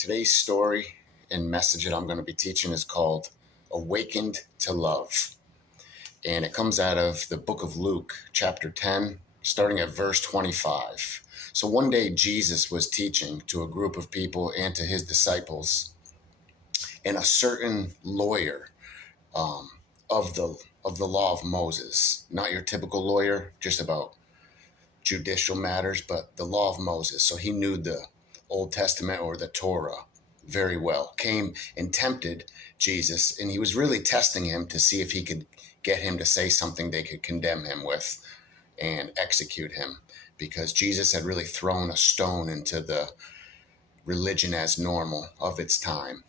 Today's story and message that I'm going to be teaching is called Awakened to Love. And it comes out of the book of Luke, chapter 10, starting at verse 25. So one day Jesus was teaching to a group of people and to his disciples, and a certain lawyer of the law of Moses, not your typical lawyer, just about judicial matters, but the law of Moses. So he knew the Old Testament or the Torah very well, came and tempted Jesus, and he was really testing him to see if he could get him to say something they could condemn him with and execute him, because Jesus had really thrown a stone into the religion as normal of its time.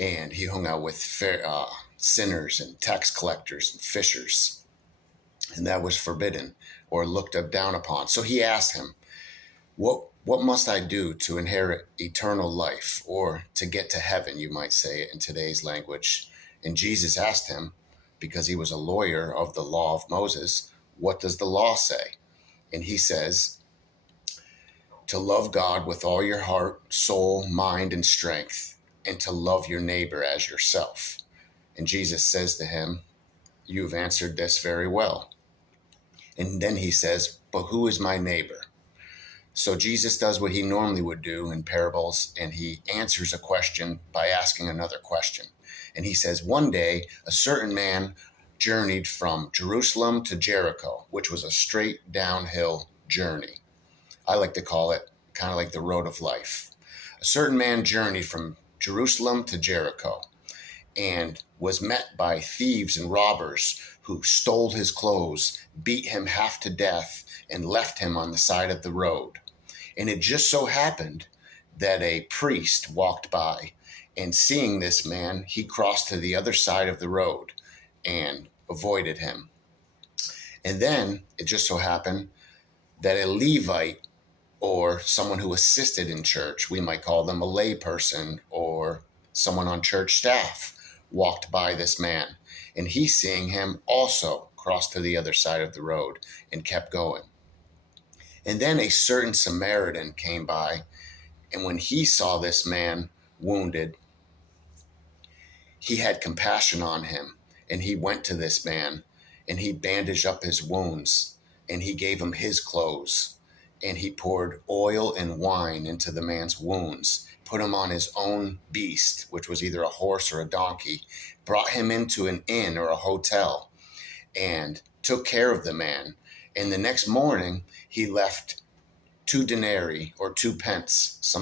And he hung out with sinners and tax collectors and fishers, and that was forbidden or looked up down upon. So he asked him, what must I do to inherit eternal life, or to get to heaven, you might say it in today's language? And Jesus asked him, because he was a lawyer of the law of Moses, what does the law say? And he says, to love God with all your heart, soul, mind, and strength, and to love your neighbor as yourself. And Jesus says to him, you've answered this very well. And then he says, but who is my neighbor? So Jesus does what he normally would do in parables, and he answers a question by asking another question. And he says, one day, a certain man journeyed from Jerusalem to Jericho, which was a straight downhill journey. I like to call it kind of like the road of life. A certain man journeyed from Jerusalem to Jericho and was met by thieves and robbers who stole his clothes, beat him half to death, and left him on the side of the road. And it just so happened that a priest walked by, and seeing this man, he crossed to the other side of the road and avoided him. And then it just so happened that a Levite, or someone who assisted in church, we might call them a lay person or someone on church staff, walked by this man. And he, seeing him, also crossed to the other side of the road and kept going. And then a certain Samaritan came by, and when he saw this man wounded, he had compassion on him, and he went to this man, and he bandaged up his wounds, and he gave him his clothes, and he poured oil and wine into the man's wounds, put him on his own beast, which was either a horse or a donkey, brought him into an inn or a hotel, and took care of the man. And the next morning, he left 2 denarii or 2 pence, some